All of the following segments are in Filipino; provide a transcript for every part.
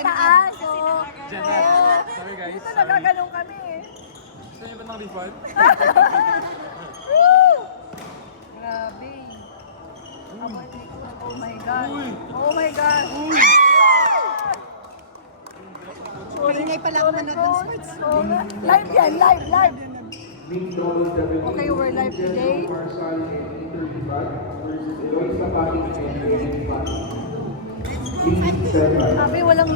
taas. So, Sorry guys. dito nagaganong kami eh. Gusto niyo ba ng refund? Woo! Grabe. Oh my God. Oh my God. Maingay pala ako manood ng sports. Live yan, live. Okay, we're live today. Sabi walang...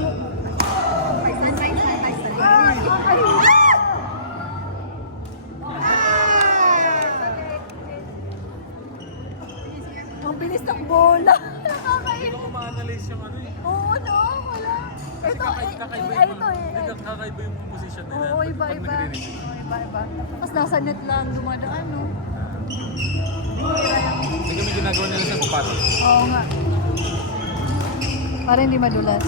Ang bilis ng bola. Hindi ko ma-analyze yung ano eh. Oo, no, wala. Ito, ito eh. Kakaiba yung position nila. Oo, iba-iba. Iba-iba. Tapos nasa net lang dumadaan, no? Hindi kami ginagawa nila sa sapatos. Oo nga. Para hindi madulas.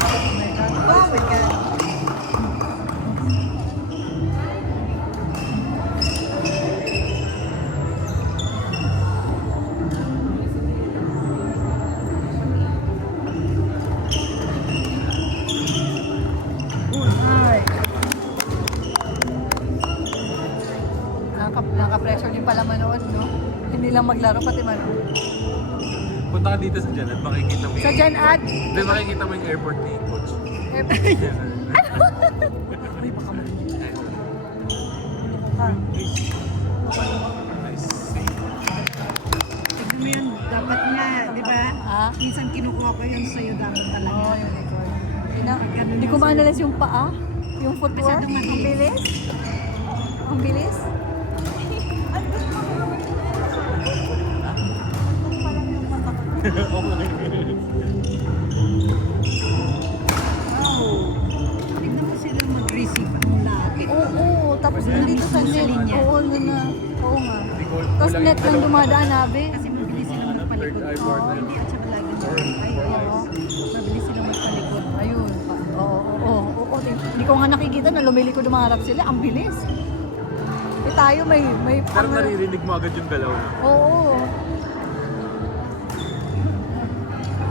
Oh my God. Oh my God. Nakaka-pressure din pala manood, no? Hindi lang maglaro, pati manood. Punta ka dito sa Janad, makikita mo Sa Jan Ad? Hindi, makikita mo yung airport ni Coach. Ay, baka mo. Nice. Tignan mo yun, dapat nga, di ba? Ah? Minsan kinukuha ko yun sa'yo, dapat talaga. Oo, yun ikaw. Hindi ko ma-analyze yung paa, yung footwork. Masyadong Ang bilis. Ang bilis. Tignan mo sila mag-receive ang lapit. Oo, tapos nandito sa net. linya. Oo, na. Oo nga. Hindi ko- Tapos kulang net yung lang dalawa. dumadaan, Abe. Kasi mabilis silang magpalikod. Third eye corner. Hindi, at saka lagi mabilis silang magpalikod. Ayun. Oo. Hindi ko nga nakikita na lumilikod umarap sila. Ang bilis. Eh tayo may Parang naririnig mo agad yung galaw. Oo.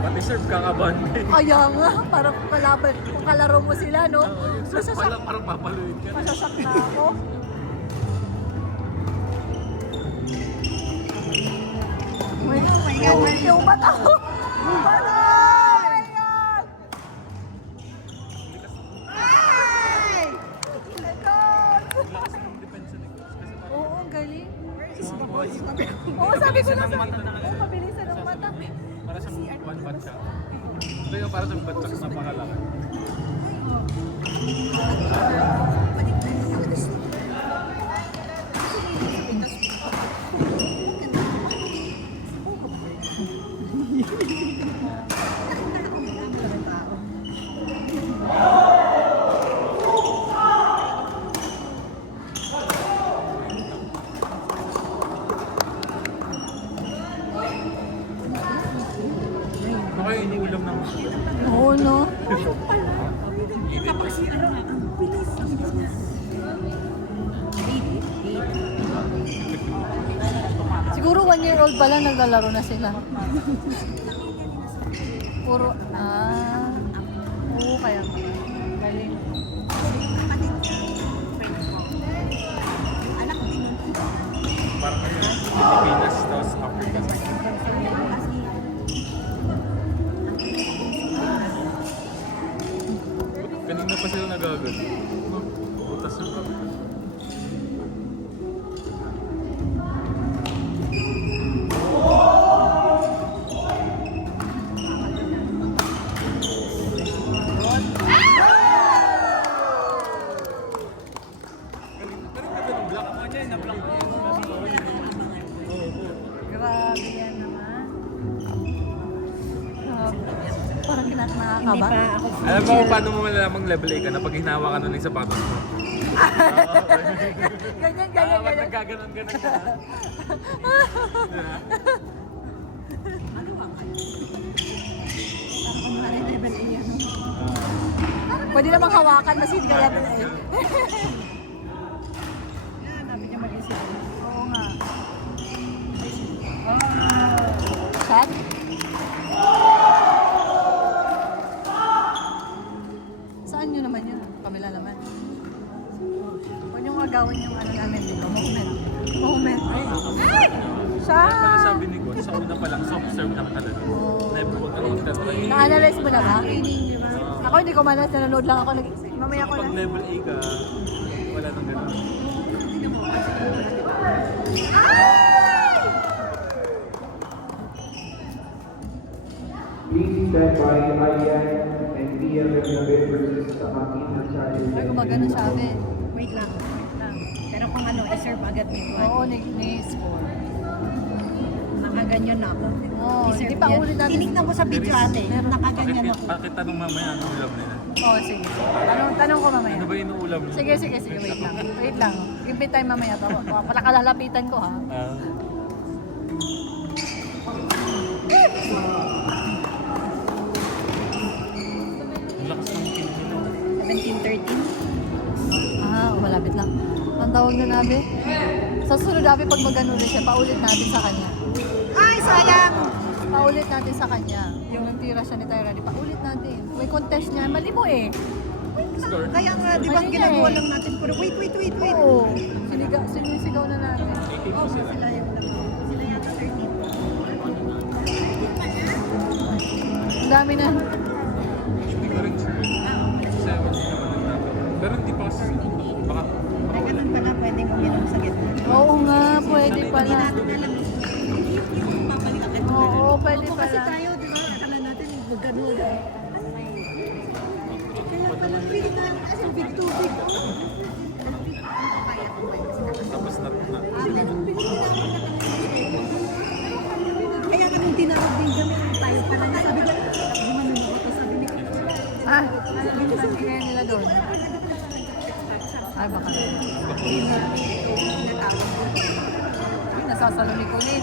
Pati serve kakabahan ka eh. Kaya nga, parang kalaban, kung kalaro mo sila, no? Yung serve pa lang, parang papaluin ka na. Masasak na ako. Yung mata ko. Patay! Ayan! Ay! Legon! Lakas ng depensa ni Coach. Kasi parang Oo, ang galing. buhay. Oo, sabi ko na sa... Oo, pabilisan ng mata. Para sa one-bat siya. Ito yung para sa batsak na napakalaki. Ano kayo iniulam ng... Oo, no? Siguro 1-year-old pa lang naglalaro na sila. Puro, oo, kaya pala. Galing. Parang kayo, Pilipinas, tapos Africa. Kanina pa sila nagagad. Butas yung kami. Grabe yan naman. Parang kinakakaba. Hindi pa ako Alam mo paano mo malalamang level A ka na pag hinawa ka nun yung sapatos mo? Ganyan. Nagkaganon-ganon ka na. level A yan. Pwede namang hawakan, mas hindi ka level A. Yan, natin niya mag-isip. Oo nga. Shot? Analyze mo na ba? Ako hindi ko manas, nanonood lang ako. Mamaya ko na. Pag level A ka, wala nang ganun. Please stand by Ayan and Tia Bernabé versus Hakim Machado. Ay, gumagano sabi. Wait lang. Pero kung ano, i-serve agad nito. Oo, ni-score. Nakaganyan na ako. Oo, I-serve hindi pa yan. ulit natin. Tinignan ko sa video ate. Nakaganyan Bakit, ako. bakit tanong mamaya ano ulam nila? Oo, sige. Tanong ko mamaya. Ano ba inuulam nila? Sige, wait lang. Wait lang. Give me time mamaya. Pala kalalapitan ko ha. Ah, ang lakas ng team nila. 17-13. Ah, malapit lang. Ang tawag na nabi. Sa sunod nabi pag magano rin siya, paulit natin sa kanya. Ay, sayang! Paulit natin sa kanya. Yung nagtira siya ni Tyra, di paulit natin. May contest niya, mali mo eh. Score. Kaya nga, di ba Ayun ginagawa eh. lang natin? Pero wait. Oo. Sinisigaw na natin. Oo, sila yung sila yata 13. Ang dami na. Hindi ko rin sure. Kasi ewan ko naman ang dapat. Pero hindi pa kasi baka Ay, ganun pala, pwede mo minum sa gitna. Oo nga, pwede Hindi pala. natin alam. Yung papalik agad. Oo, pwede Opo, kasi pala. tayo, di ba? Akala natin, magganun. Kaya pala, pilit na lang kasi big tubig. tapos na Kaya nung tinawag din kami, tayo pala na sabi ko, gumanon ako, sabi ni Ah, ano sabi kaya nila doon? Ay, baka na. Ay, nasasalumi ko rin.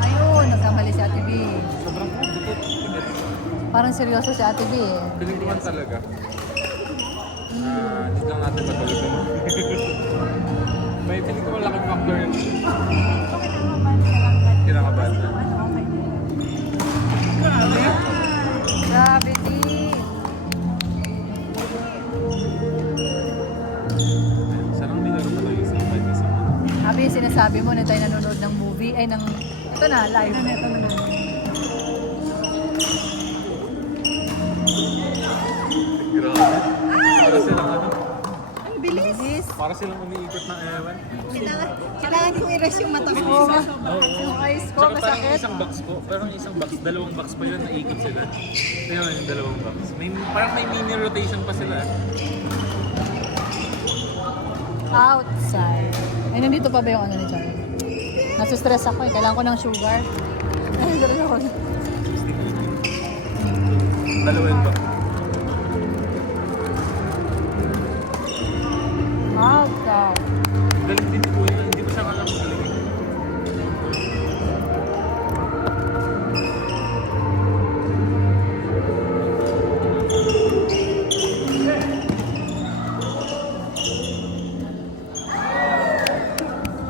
Ayun, nagkamali si Ate B. sobrang dikit. Parang seryoso si Ate B eh. Pilintuan talaga. Hindi lang natin matulugan. May piling ko malaking factor yun. Kinakabahan na. Grabe, T. Sarang nilaro pa tayo sa iba kasi. Sabi, sinasabi mo na tayo nanonood ng movie, ay ng, ito na, live. Grabe. Para silang ano? Ang bilis. Bilis. Para silang umiikot ng ewan. Kailangan kong i-rest yung mata ko. Oo nga. Yung eyes ko, Tsaka parang masakit. isang box po, parang isang box, dalawang box pa yun, naikot sila. Kaya yung dalawang box. Parang may mini rotation pa sila. Outside. Ay, nandito pa ba yung ano ni Charlie? Nasustress ako eh. Kailangan ko ng sugar. Ay, ganun ako. Dalawa yun ba? Outside. Galing din po yun, hindi ko siya alam kung galing.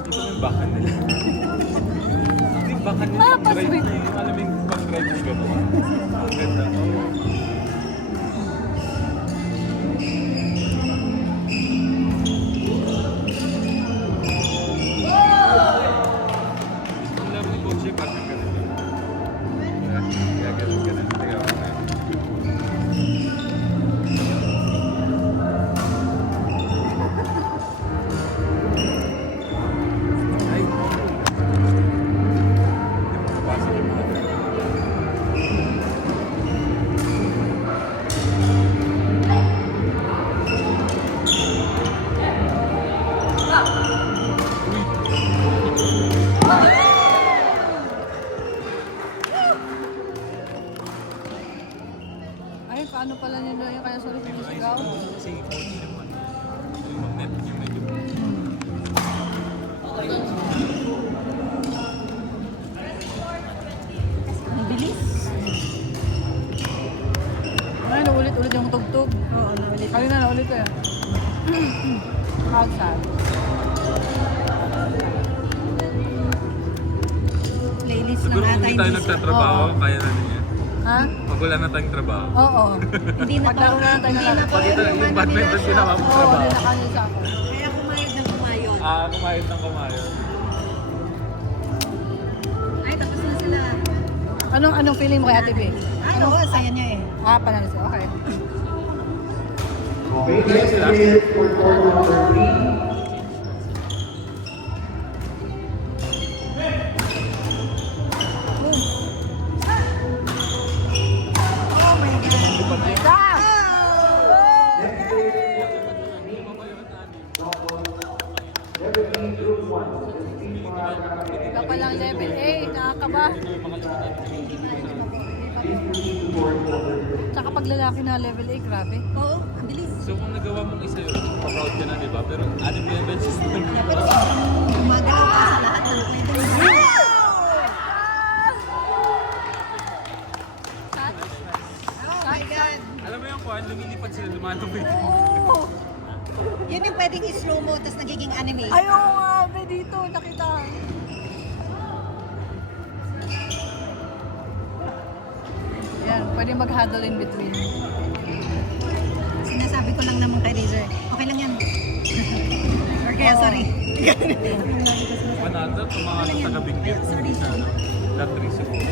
Ito yung bakan nila. Hindi yung bakan nila, Ah, pang-drive paswing. na eh. Yung alam mo yung pang-drive na gano'n. Ang ganda. Ang laro ni Coach yung parang ganito. Kaya ganun. Teka ako na. Ay! Pasok yung mga. Ay, paano pala nila yung kaya sorry pinisigaw? Kasi coach yung ano, yung magnet yung medyo. Ang bilis. Ay, naulit-ulit yung tugtog. Oo, naulit. Kaya na, naulit ko yan. Outside. Playlist lang Siguro ata hindi tayo yung nagtatrabaho, Oo. kaya na niya. Ha? Pag wala na tayong trabaho. Oo. Hindi na to. Maglaro na tayo Hindi na na lang. to. Pag ito yung badminton ginawa mo Oo, trabaho. nilakanin siya ako. Kaya kumayod ng kumayod. Kumayod ng kumayod. Ay, tapos na sila. Anong feeling mo kay Ate B? Ano, saya niya eh. Panalo siya. Okay. Okay, next is for court number 3. Oh my God. Next is Level Group 1. Iba pa lang level 8, nakakaba. Tsaka pag lalaki na level 8, grabe. Oo, ang bilis. So kung nagawa mong isa yun, pa-proud ka na, di ba? Pero anim levels is Pero gumagalaw ka sa lahat ng level. Oh my God. Alam mo yung kuhan, lumilipad sila, lumalubid. Oo! Yun yung pwedeng i-slow mo, tapos nagiging anime. Ayaw nga, be dito, nakita. Yan, pwede mag-huddle in between. Sinasabi ko lang naman kay Razor, okay lang yan. Or kaya, sorry. Panata, tumangat sa taga-big beer. Hindi sa ano, lahat siguro.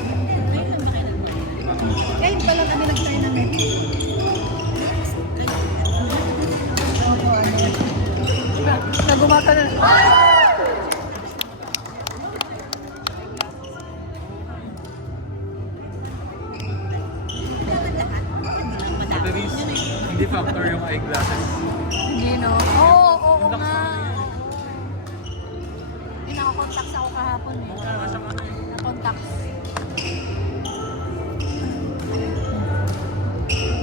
Ngayon pa lang kami nag-try ng net. Nagumata na. At least, hindi factor yung eyeglasses. Hindi, no? Oo nga. May nakakontacts ako kahapon eh. Wala na siyang ano eh. Na-contacts.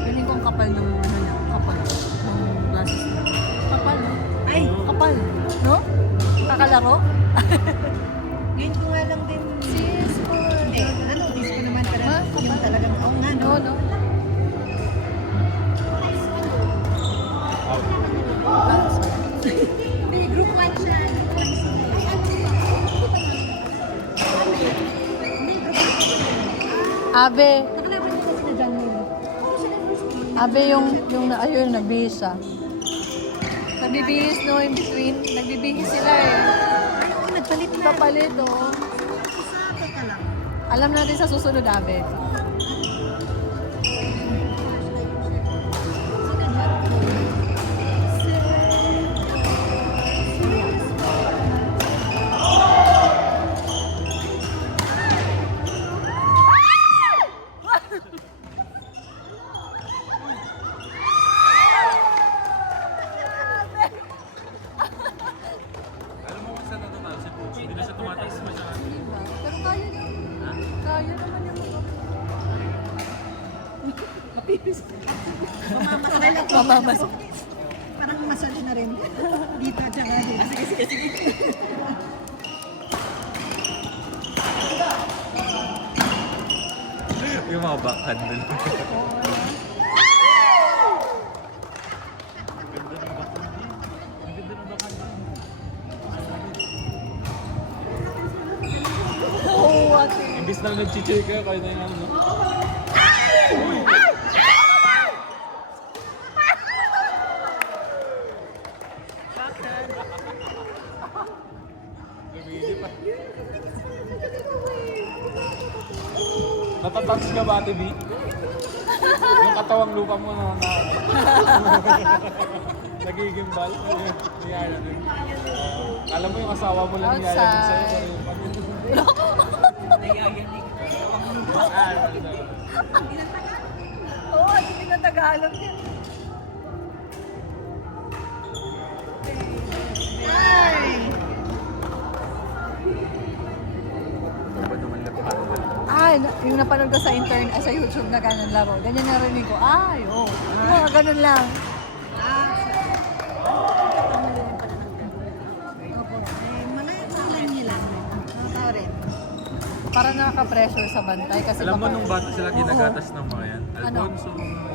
Galing kong kapal ng ano niya. Kapal. Ng glasses niya. Kapal, no? Ay, Kapal. No? Kakalaro? ngayon ko nga lang din. Sis, Hindi, na-notice ko naman pero Ha? yung talagang, oh nga no. No. Hindi, group 1 siya. Group 1 siya. Ay, ano ba? Hindi, group 1. Abe. Nakalaban niya kasi na John Wayne. Oo, siya na first game. Abe yung ayun, nagbihis siya. Nagbibihis, no, in between. Nagbibihis sila eh. Ay, oo, nagpalit na. Kapalit, oh. Isa ka lang. Alam natin sa susunod, Abe. Alam mo kung saan natutal si Pucci? Hindi na siya tumataas masyado. Diba? Pero kaya naman. Kaya naman yung mga. Mamamas. Parang masali na rin. Dito, tsaka dito. Sige, sige. Yung mga backhand din. Oo, ate. Imbis na nag-cheer kayo, kayo na yung ano. no? Lumilipad. Natatouch ka ba, Ate B? Yung katawang lupa mo na nagigimbal. Niyaya din. Alam mo yung asawa mo lang niyaya din sa'yo. Outside. Pero yung pamilya. Oo, hindi na Tagalog yan. Ay! Yung napanood ko sa sa YouTube na ganun laro. Ganyan narinig ko. Oo. Mga ganun lang. Opo. Mga nila. Mga tao rin. Para nakaka-pressure sa bantay. Kasi Alam mo baka- nung bata sila ginagatas ng mga yan? Ano? Alfonso.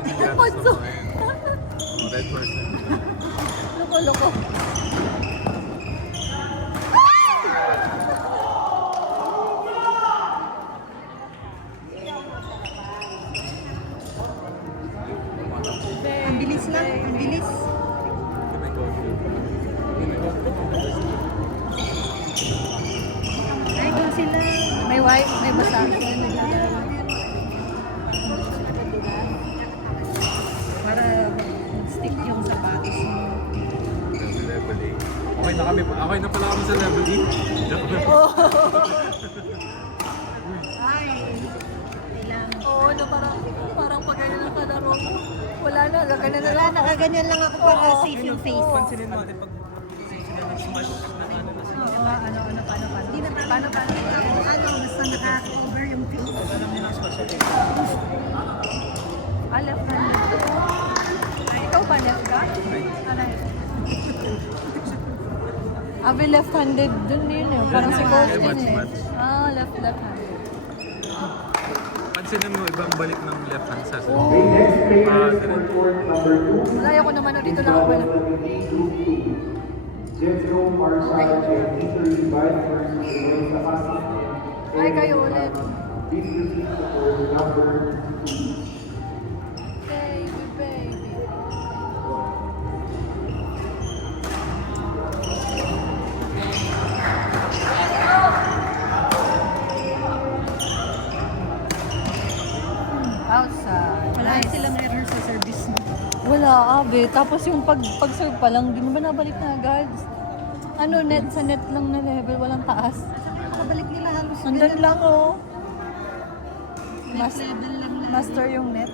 Alfonso. Ginagatas ng mga yan. Red horse. Loko-loko. Ang bilis lang. Ang bilis. Ay, doon sila. May white, may basa. Ay, naglalaro. Okay na pala kami sa level 8. Oh. Ay, kailangan. Oo, na parang pag ganyan ang kalaro mo. Wala na, gaganyan na Wala, lang. nakaganyan lang ako para Oo. safe yung face. Pansinin mo natin pag sila ng smile na ano na sila. Paano? Hindi na paano. Basta naka-cover yung face. Left hand. Ay, ikaw ba left ka? Abi left-handed dun yun eh. Parang si coach din eh. Match. Left-handed. Pansinin mo ibang balik ng left hand sa Oo. The next player for court number 2 Malaya ko naman, dito is lang ako. WWD Group 2. Jetro Marshall and Italy Vice versus Roy Sapasi. Ay, kayo ulit. Please proceed to court number 2. Baby. Outside. Wala silang error sa service mo. Wala, abe. Tapos yung pag-serve pa lang, di mo ba nabalik na agad? Ano, net sa net lang na level, walang taas. Nakabalik nila halos. Andun lang, oh. Next level lang na. Master yung net.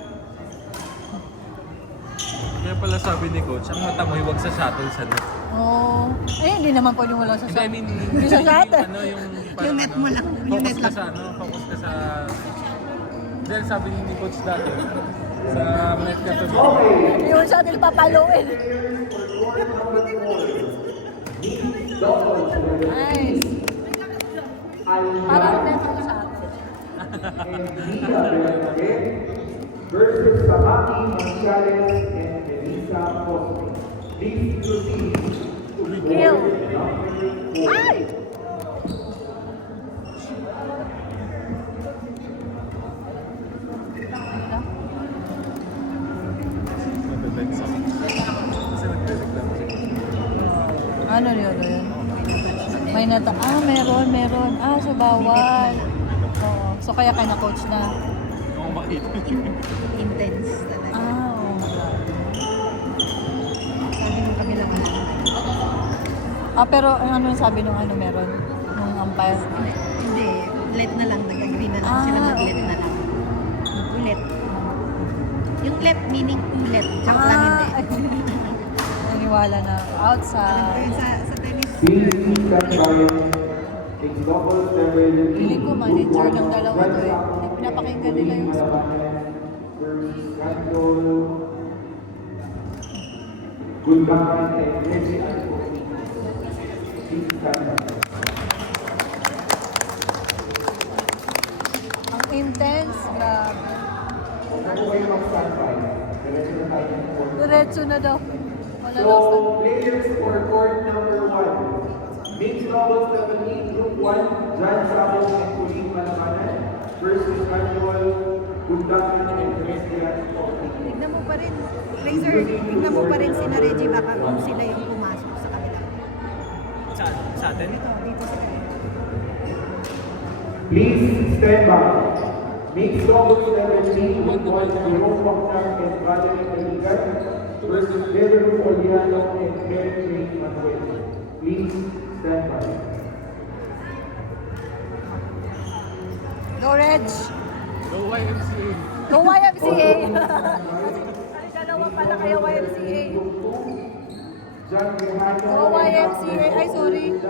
Kaya pala sabi ni coach, ang mata mo huwag sa shuttle sa net. Oh. Eh, hindi naman pwedeng wala sa Hindi, I mean, Hindi sa shuttle. ano yung... Yung net mo lang, yung Focus net ka lang. sa ano, focus ka sa... Dahil sabi ni coach dati, sa net ka to. Yung shuttle papaluin. Nice. Parang net ang shuttle. And Mika Bernabé versus Samaki Manchales and Melissa Cosme. Please proceed to Kill. court number 4. Ay! Kasi nagre-reklamo siya. Ano yun? May meron. So bawal. Oo. So kaya na coach na. Kung bakit. Intense talaga. Oo. Sabi mo kami lang. Pero ano yung sabi nung meron? Nung umpire? Hindi. Let na lang. Nag-agree na lang sila. Nag-let na lang. Ulit. Yung let meaning ulit. Joke lang hindi. Naniwala na. Outside. Ayun, sa tennis. Please stand by. In doubles level Feeling ko manager ng dalawa to eh. Pinapakinggan nila yung versus Candol, Gulbakan and Reggie Alfonso. Please stand by. ang intense. Grabe. Ano kayo mag-stand by? Diretso na tayo ng court. Diretso na daw. Wala daw So, players for court number 1. Mixed doubles level E, group 1, Jan Sabong and Colleen Malamanan versus Candol, Gulbakan and Reggie Alfonso. Tignan mo pa rin. Razor, tignan mo pa rin si na Reggie baka kung sila yung pumasok sa kanila. Sa atin? Dito sa kanila. Please stand by. Mixed doubles level C, group 1, Jerome Faulkner and Valerie Aligan versus Pedro Poliano and Mary Jane Manuel. Please stand by. Go Reg! Go YMCA! Go YMCA! Dalawa pala kaya YMCA. John Johanna Go YMCA. Ay, sorry.